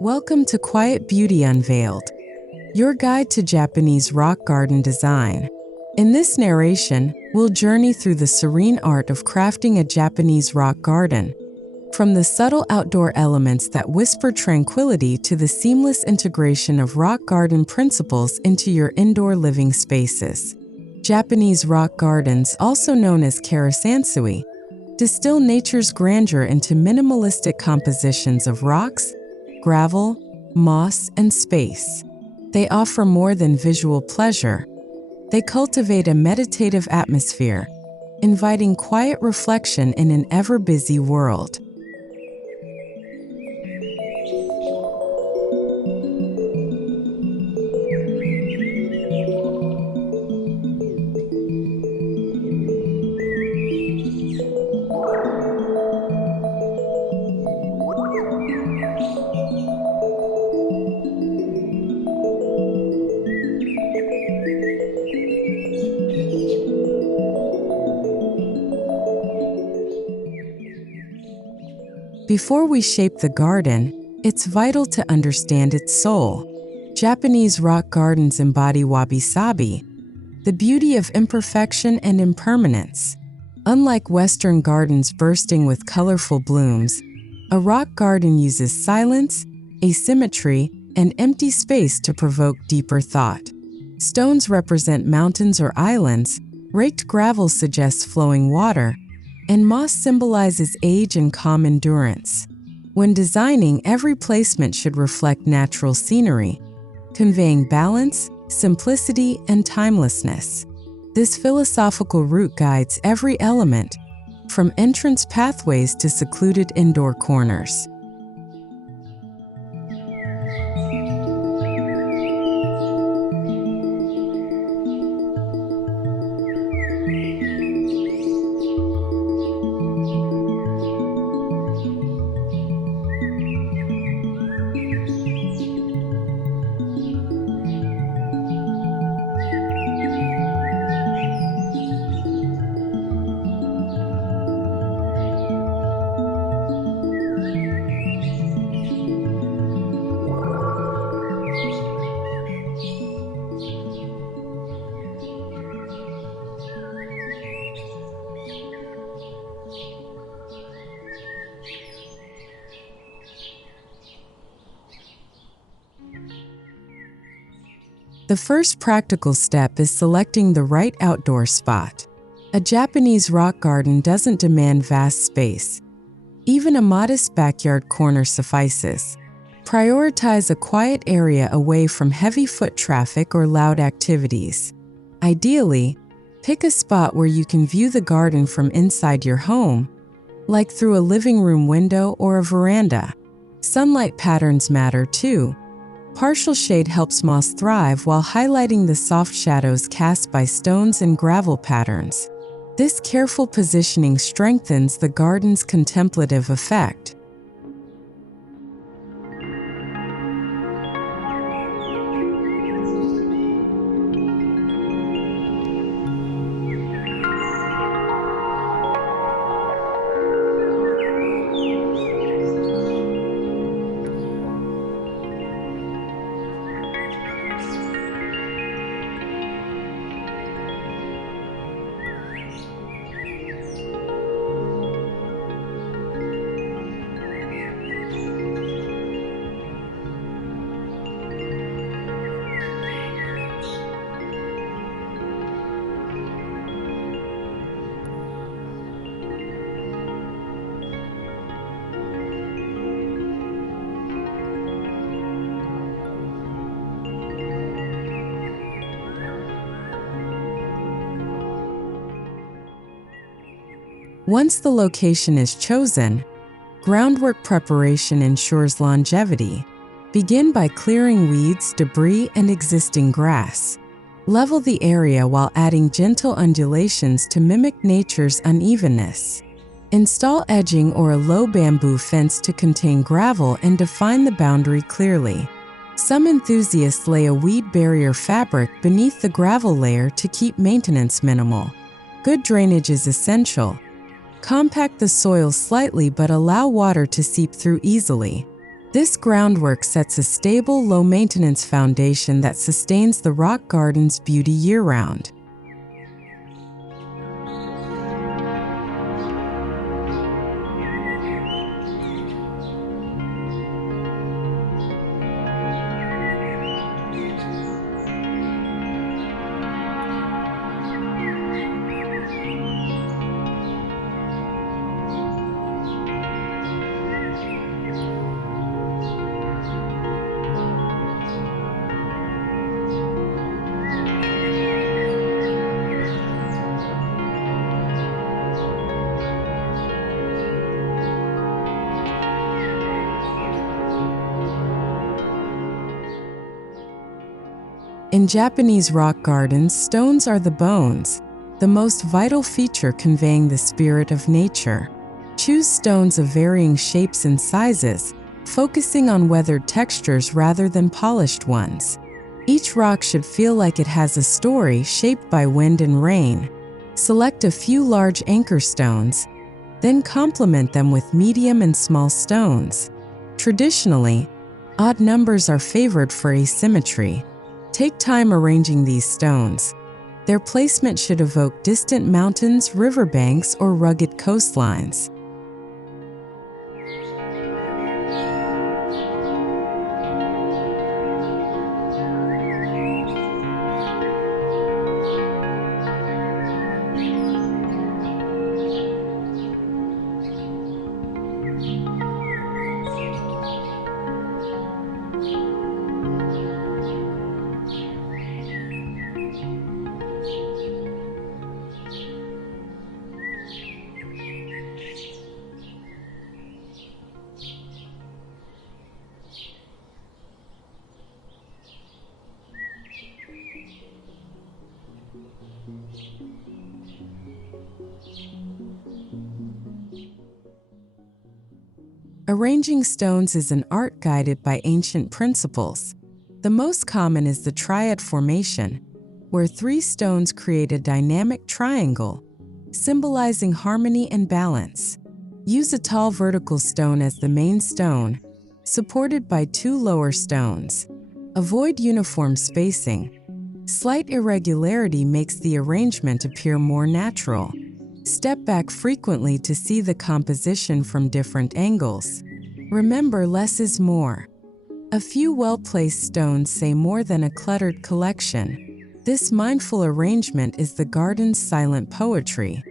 Welcome to Quiet Beauty Unveiled, your guide to Japanese rock garden design. In this narration, we'll journey through the serene art of crafting a Japanese rock garden, from the subtle outdoor elements that whisper tranquility to the seamless integration of rock garden principles into your indoor living spaces. Japanese rock gardens, also known as Karesansui, distill nature's grandeur into minimalistic compositions of rocks, gravel, moss, and space. They offer more than visual pleasure. They cultivate a meditative atmosphere, inviting quiet reflection in an ever-busy world. Before we shape the garden, it's vital to understand its soul. Japanese rock gardens embody wabi-sabi, the beauty of imperfection and impermanence. Unlike Western gardens bursting with colorful blooms, a rock garden uses silence, asymmetry, and empty space to provoke deeper thought. Stones represent mountains or islands, raked gravel suggests flowing water, and moss symbolizes age and calm endurance. When designing, every placement should reflect natural scenery, conveying balance, simplicity, and timelessness. This philosophical route guides every element, from entrance pathways to secluded indoor corners. The first practical step is selecting the right outdoor spot. A Japanese rock garden doesn't demand vast space. Even a modest backyard corner suffices. Prioritize a quiet area away from heavy foot traffic or loud activities. Ideally, pick a spot where you can view the garden from inside your home, like through a living room window or a veranda. Sunlight patterns matter too. Partial shade helps moss thrive while highlighting the soft shadows cast by stones and gravel patterns. This careful positioning strengthens the garden's contemplative effect. Once the location is chosen, groundwork preparation ensures longevity. Begin by clearing weeds, debris, and existing grass. Level the area while adding gentle undulations to mimic nature's unevenness. Install edging or a low bamboo fence to contain gravel and define the boundary clearly. Some enthusiasts lay a weed barrier fabric beneath the gravel layer to keep maintenance minimal. Good drainage is essential. Compact the soil slightly but allow water to seep through easily. This groundwork sets a stable, low-maintenance foundation that sustains the rock garden's beauty year-round. In Japanese rock gardens, stones are the bones, the most vital feature conveying the spirit of nature. Choose stones of varying shapes and sizes, focusing on weathered textures rather than polished ones. Each rock should feel like it has a story shaped by wind and rain. Select a few large anchor stones, then complement them with medium and small stones. Traditionally, odd numbers are favored for asymmetry. Take time arranging these stones. Their placement should evoke distant mountains, riverbanks, or rugged coastlines. Arranging stones is an art guided by ancient principles. The most common is the triad formation, where 3 stones create a dynamic triangle, symbolizing harmony and balance. Use a tall vertical stone as the main stone, supported by 2 lower stones. Avoid uniform spacing. Slight irregularity makes the arrangement appear more natural. Step back frequently to see the composition from different angles. Remember, less is more. A few well-placed stones say more than a cluttered collection. This mindful arrangement is the garden's silent poetry.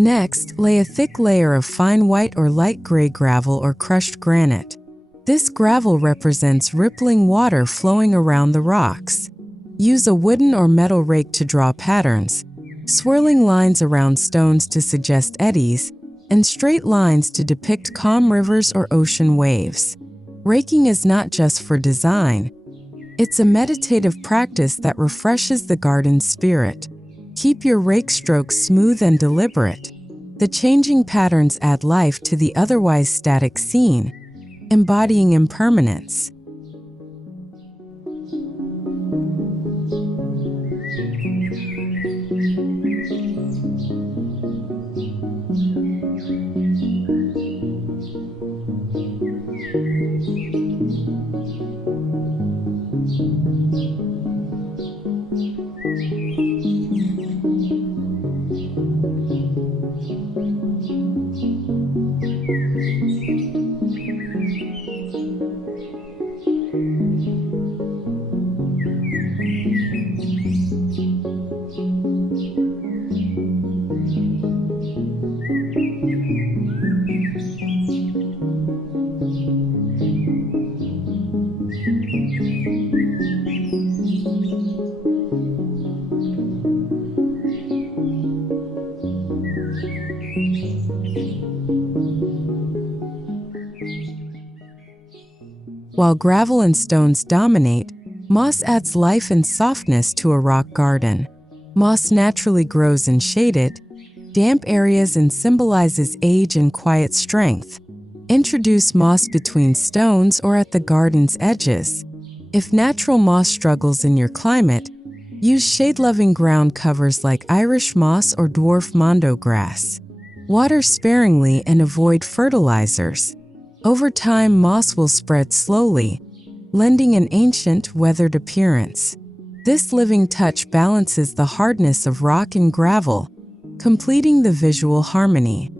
Next, lay a thick layer of fine white or light gray gravel or crushed granite. This gravel represents rippling water flowing around the rocks. Use a wooden or metal rake to draw patterns, swirling lines around stones to suggest eddies, and straight lines to depict calm rivers or ocean waves. Raking is not just for design. It's a meditative practice that refreshes the garden's spirit. Keep your rake strokes smooth and deliberate. The changing patterns add life to the otherwise static scene, embodying impermanence. While gravel and stones dominate, moss adds life and softness to a rock garden. Moss naturally grows in shaded, damp areas and symbolizes age and quiet strength. Introduce moss between stones or at the garden's edges. If natural moss struggles in your climate, use shade-loving ground covers like Irish moss or dwarf mondo grass. Water sparingly and avoid fertilizers. Over time, moss will spread slowly, lending an ancient, weathered appearance. This living touch balances the hardness of rock and gravel, completing the visual harmony.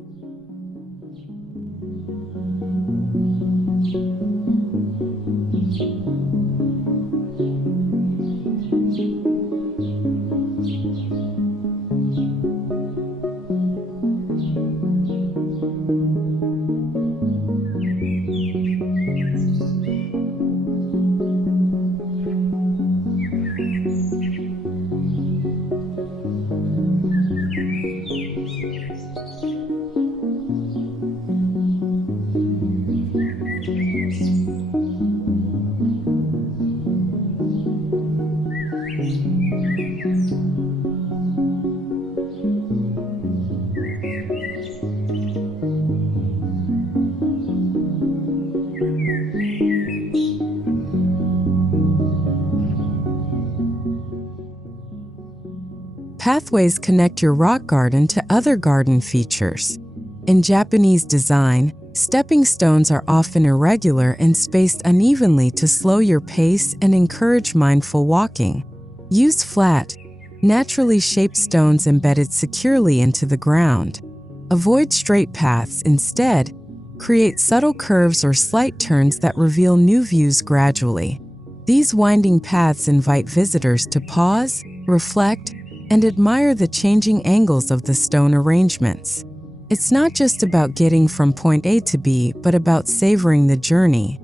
Pathways connect your rock garden to other garden features. In Japanese design, stepping stones are often irregular and spaced unevenly to slow your pace and encourage mindful walking. Use flat, naturally shaped stones embedded securely into the ground. Avoid straight paths. Instead, create subtle curves or slight turns that reveal new views gradually. These winding paths invite visitors to pause, reflect, and admire the changing angles of the stone arrangements. It's not just about getting from point A to B, but about savoring the journey.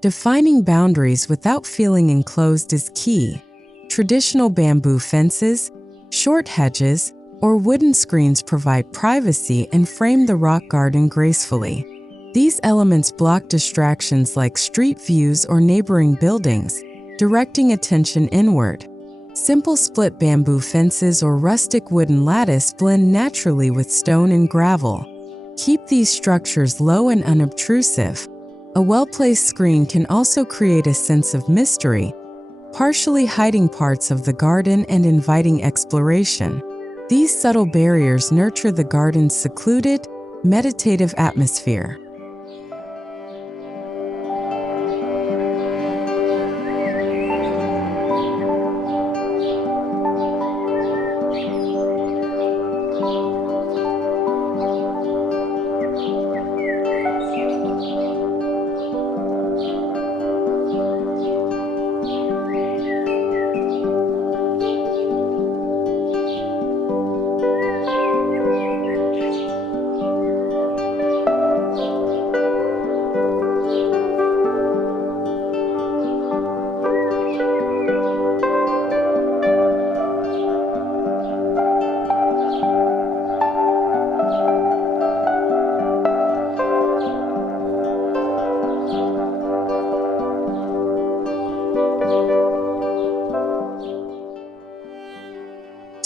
Defining boundaries without feeling enclosed is key. Traditional bamboo fences, short hedges, or wooden screens provide privacy and frame the rock garden gracefully. These elements block distractions like street views or neighboring buildings, directing attention inward. Simple split bamboo fences or rustic wooden lattice blend naturally with stone and gravel. Keep these structures low and unobtrusive. A well-placed screen can also create a sense of mystery, partially hiding parts of the garden and inviting exploration. These subtle barriers nurture the garden's secluded, meditative atmosphere.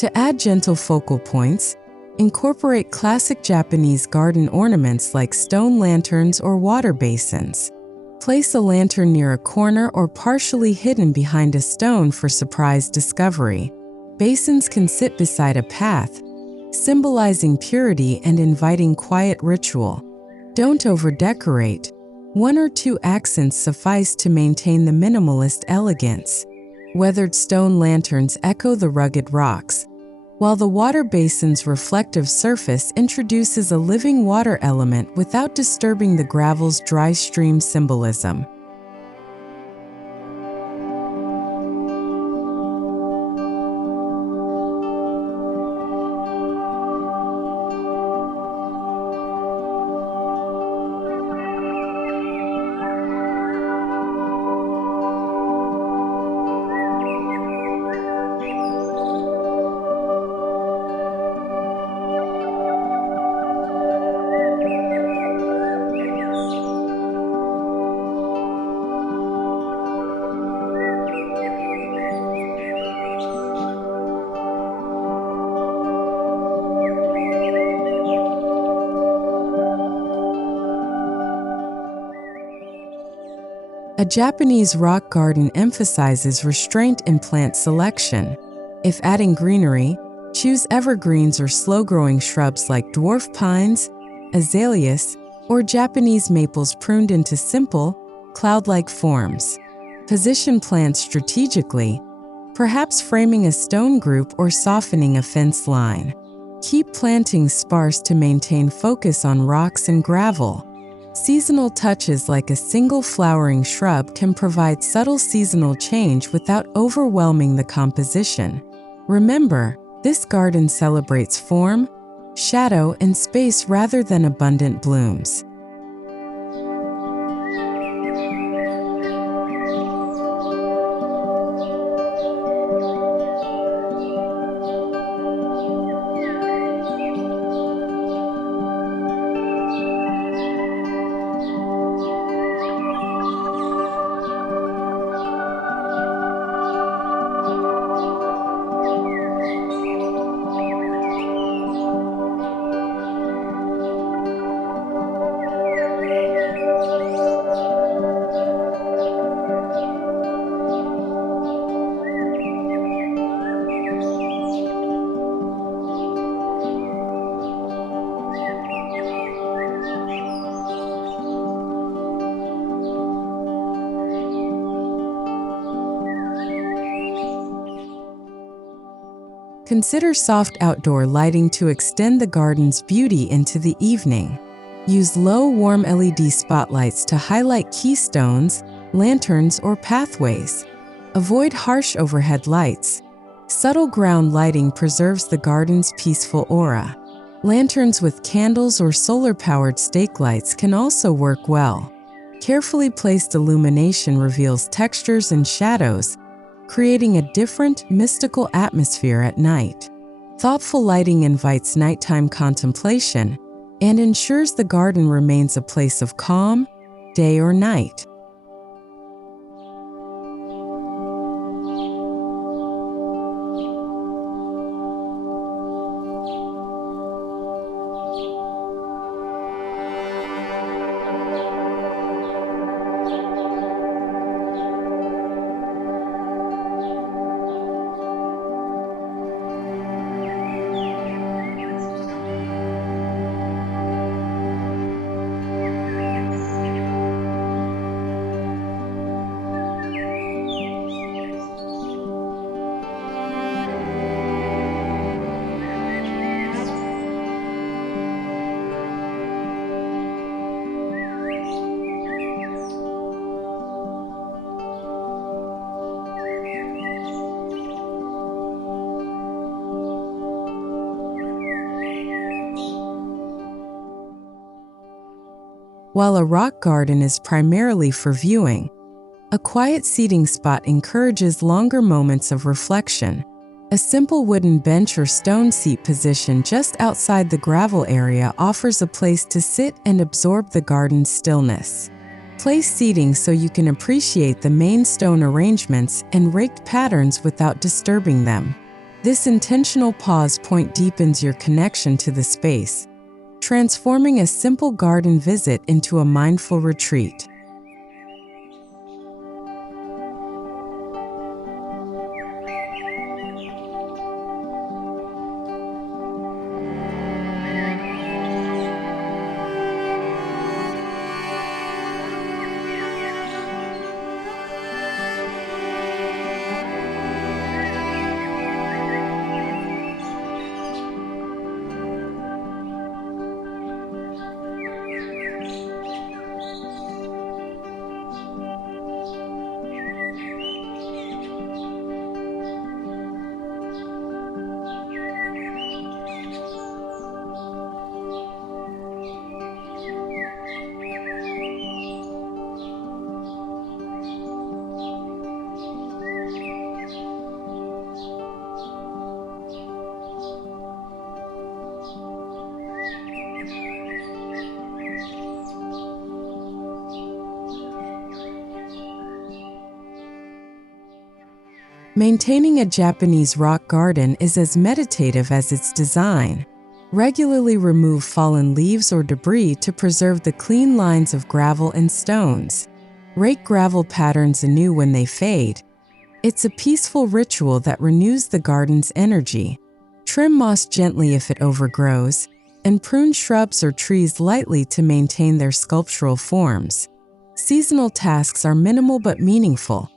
To add gentle focal points, Incorporate classic Japanese garden ornaments like stone lanterns or water basins. Place a lantern near a corner or partially hidden behind a stone for surprise discovery. Basins can sit beside a path, symbolizing purity and inviting quiet ritual. Don't over-decorate. 1 or 2 accents suffice to maintain the minimalist elegance. Weathered stone lanterns echo the rugged rocks, while the water basin's reflective surface introduces a living water element without disturbing the gravel's dry stream symbolism. A Japanese rock garden emphasizes restraint in plant selection. If adding greenery, choose evergreens or slow-growing shrubs like dwarf pines, azaleas, or Japanese maples pruned into simple, cloud-like forms. Position plants strategically, perhaps framing a stone group or softening a fence line. Keep plantings sparse to maintain focus on rocks and gravel. Seasonal touches like a single flowering shrub can provide subtle seasonal change without overwhelming the composition. Remember, this garden celebrates form, shadow, and space rather than abundant blooms. Consider soft outdoor lighting to extend the garden's beauty into the evening. Use low, warm LED spotlights to highlight keystones, lanterns, or pathways. Avoid harsh overhead lights. Subtle ground lighting preserves the garden's peaceful aura. Lanterns with candles or solar-powered stake lights can also work well. Carefully placed illumination reveals textures and shadows, creating a different, mystical atmosphere at night. Thoughtful lighting invites nighttime contemplation and ensures the garden remains a place of calm, day or night. While a rock garden is primarily for viewing, a quiet seating spot encourages longer moments of reflection. A simple wooden bench or stone seat positioned just outside the gravel area offers a place to sit and absorb the garden's stillness. Place seating so you can appreciate the main stone arrangements and raked patterns without disturbing them. This intentional pause point deepens your connection to the space, transforming a simple garden visit into a mindful retreat. Maintaining a Japanese rock garden is as meditative as its design. Regularly remove fallen leaves or debris to preserve the clean lines of gravel and stones. Rake gravel patterns anew when they fade. It's a peaceful ritual that renews the garden's energy. Trim moss gently if it overgrows, and prune shrubs or trees lightly to maintain their sculptural forms. Seasonal tasks are minimal but meaningful.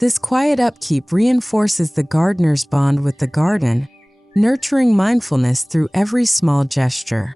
This quiet upkeep reinforces the gardener's bond with the garden, nurturing mindfulness through every small gesture.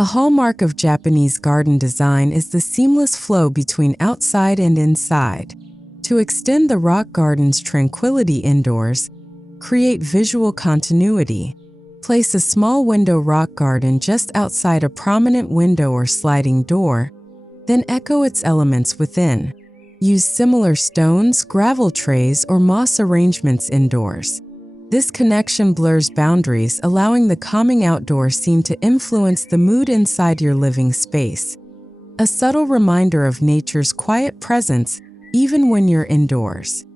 A hallmark of Japanese garden design is the seamless flow between outside and inside. To extend the rock garden's tranquility indoors, create visual continuity. Place a small window rock garden just outside a prominent window or sliding door, then echo its elements within. Use similar stones, gravel trays, or moss arrangements indoors. This connection blurs boundaries, allowing the calming outdoor scene to influence the mood inside your living space. A subtle reminder of nature's quiet presence, even when you're indoors.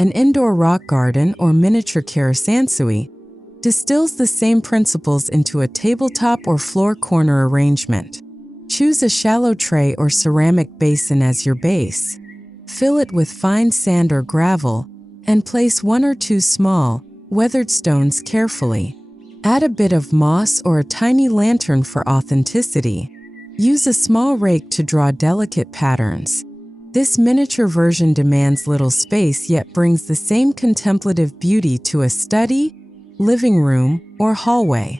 An indoor rock garden, or miniature Karesansui, distills the same principles into a tabletop or floor corner arrangement. Choose a shallow tray or ceramic basin as your base. Fill it with fine sand or gravel, and place one or two small, weathered stones carefully. Add a bit of moss or a tiny lantern for authenticity. Use a small rake to draw delicate patterns. This miniature version demands little space yet brings the same contemplative beauty to a study, living room, or hallway.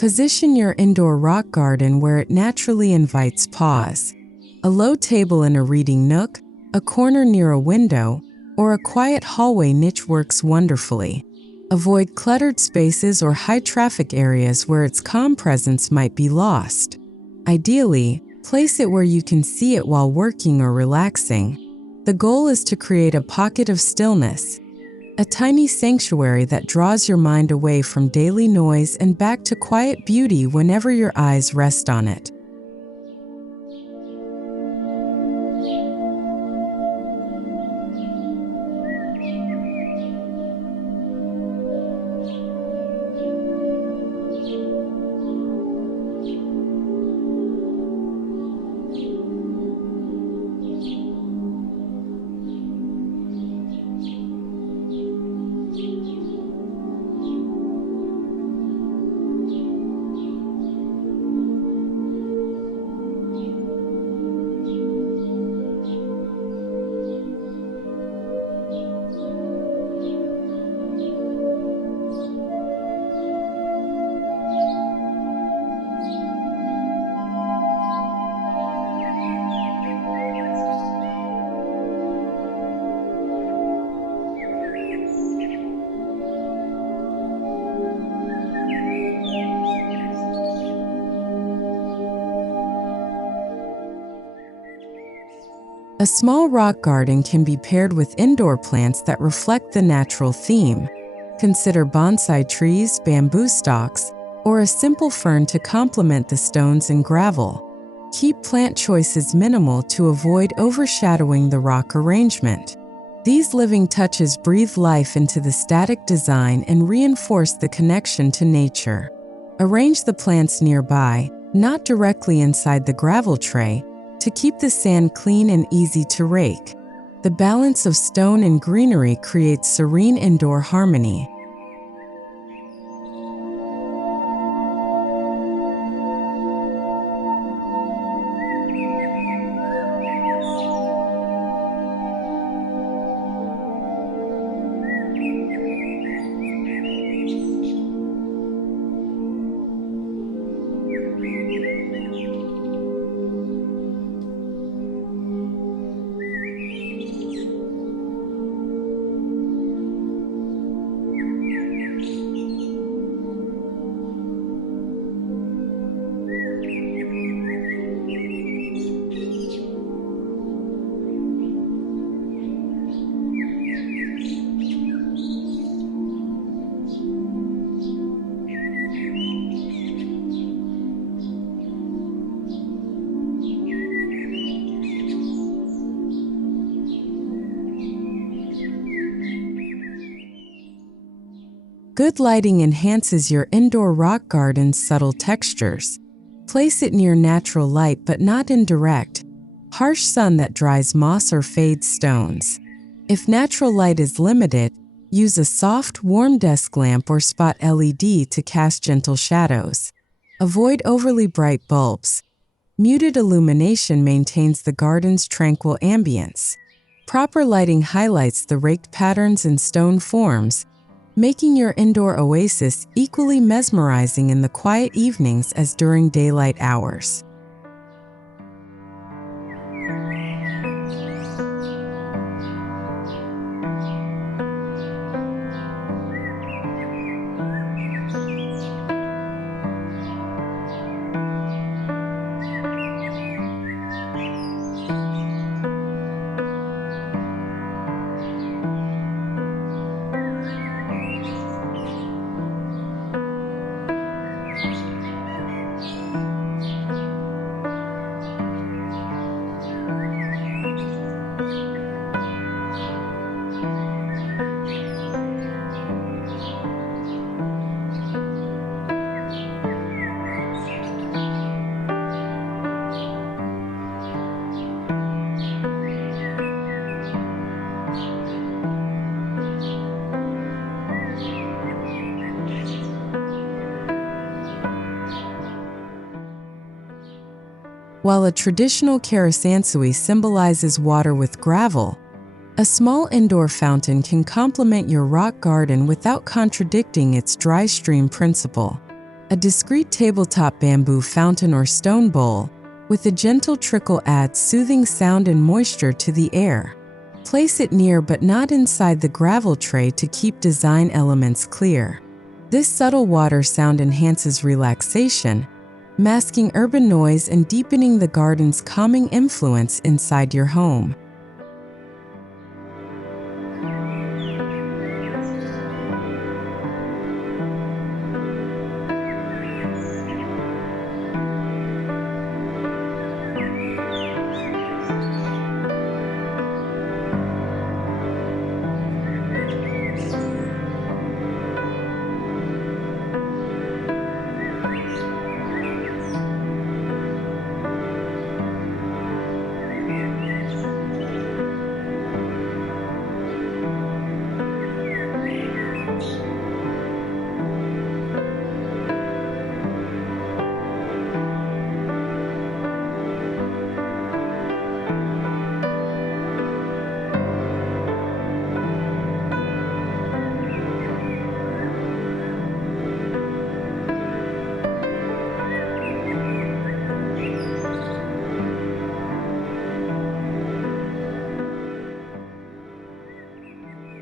Position your indoor rock garden where it naturally invites pause. A low table in a reading nook, a corner near a window, or a quiet hallway niche works wonderfully. Avoid cluttered spaces or high-traffic areas where its calm presence might be lost. Ideally, place it where you can see it while working or relaxing. The goal is to create a pocket of stillness, a tiny sanctuary that draws your mind away from daily noise and back to quiet beauty whenever your eyes rest on it. A small rock garden can be paired with indoor plants that reflect the natural theme. Consider bonsai trees, bamboo stalks, or a simple fern to complement the stones and gravel. Keep plant choices minimal to avoid overshadowing the rock arrangement. These living touches breathe life into the static design and reinforce the connection to nature. Arrange the plants nearby, not directly inside the gravel tray, to keep the sand clean and easy to rake. The balance of stone and greenery creates serene indoor harmony. Good lighting enhances your indoor rock garden's subtle textures. Place it near natural light but not in direct, harsh sun that dries moss or fades stones. If natural light is limited, use a soft, warm desk lamp or spot LED to cast gentle shadows. Avoid overly bright bulbs. Muted illumination maintains the garden's tranquil ambience. Proper lighting highlights the raked patterns and stone forms, making your indoor oasis equally mesmerizing in the quiet evenings as during daylight hours. While a traditional Karesansui symbolizes water with gravel, a small indoor fountain can complement your rock garden without contradicting its dry stream principle. A discreet tabletop bamboo fountain or stone bowl with a gentle trickle adds soothing sound and moisture to the air. Place it near but not inside the gravel tray to keep design elements clear. This subtle water sound enhances relaxation, masking urban noise and deepening the garden's calming influence inside your home.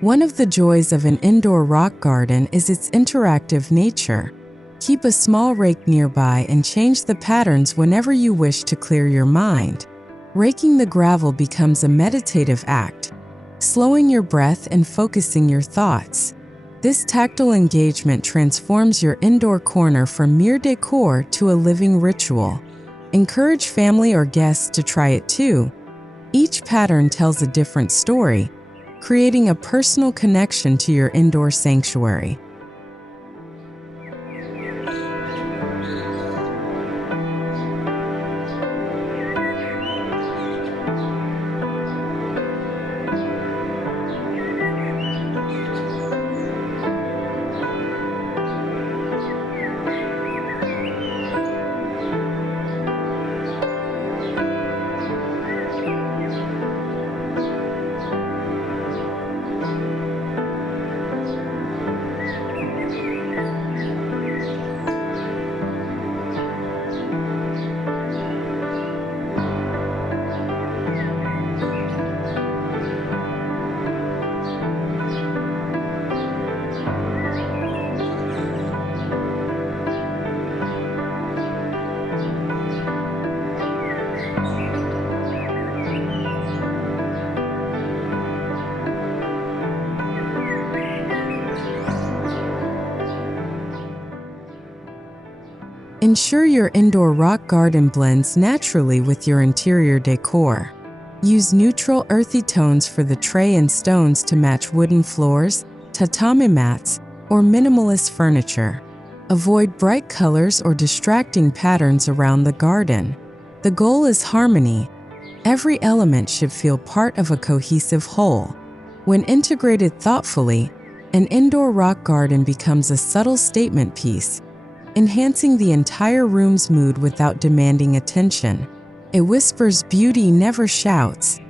One of the joys of an indoor rock garden is its interactive nature. Keep a small rake nearby and change the patterns whenever you wish to clear your mind. Raking the gravel becomes a meditative act, slowing your breath and focusing your thoughts. This tactile engagement transforms your indoor corner from mere decor to a living ritual. Encourage family or guests to try it too. Each pattern tells a different story, creating a personal connection to your indoor sanctuary. Ensure your indoor rock garden blends naturally with your interior decor. Use neutral, earthy tones for the tray and stones to match wooden floors, tatami mats, or minimalist furniture. Avoid bright colors or distracting patterns around the garden. The goal is harmony. Every element should feel part of a cohesive whole. When integrated thoughtfully, an indoor rock garden becomes a subtle statement piece, enhancing the entire room's mood without demanding attention. It whispers beauty, never shouts.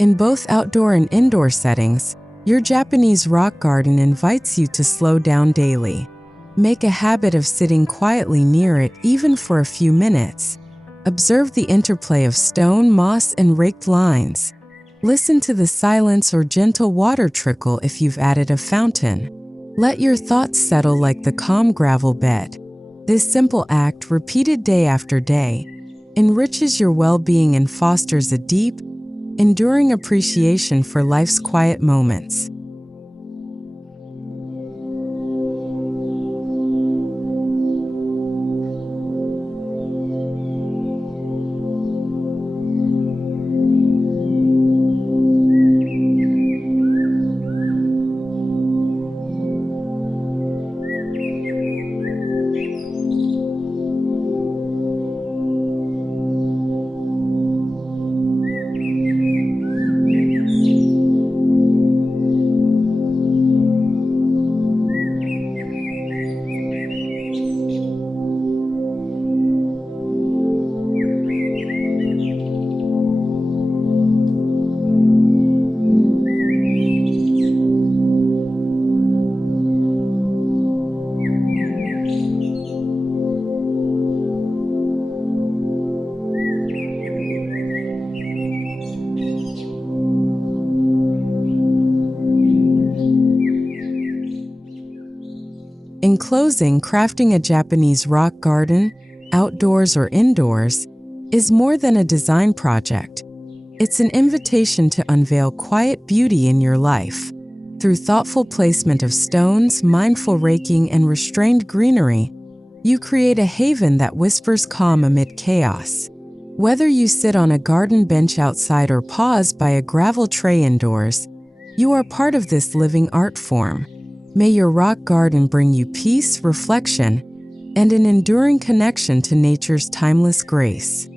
In both outdoor and indoor settings, your Japanese rock garden invites you to slow down daily. Make a habit of sitting quietly near it even for a few minutes. Observe the interplay of stone, moss, and raked lines. Listen to the silence or gentle water trickle if you've added a fountain. Let your thoughts settle like the calm gravel bed. This simple act, repeated day after day, enriches your well-being and fosters a deep, enduring appreciation for life's quiet moments. In closing, crafting a Japanese rock garden, outdoors or indoors, is more than a design project. It's an invitation to unveil quiet beauty in your life. Through thoughtful placement of stones, mindful raking, and restrained greenery, you create a haven that whispers calm amid chaos. Whether you sit on a garden bench outside or pause by a gravel tray indoors, you are part of this living art form. May your rock garden bring you peace, reflection, and an enduring connection to nature's timeless grace.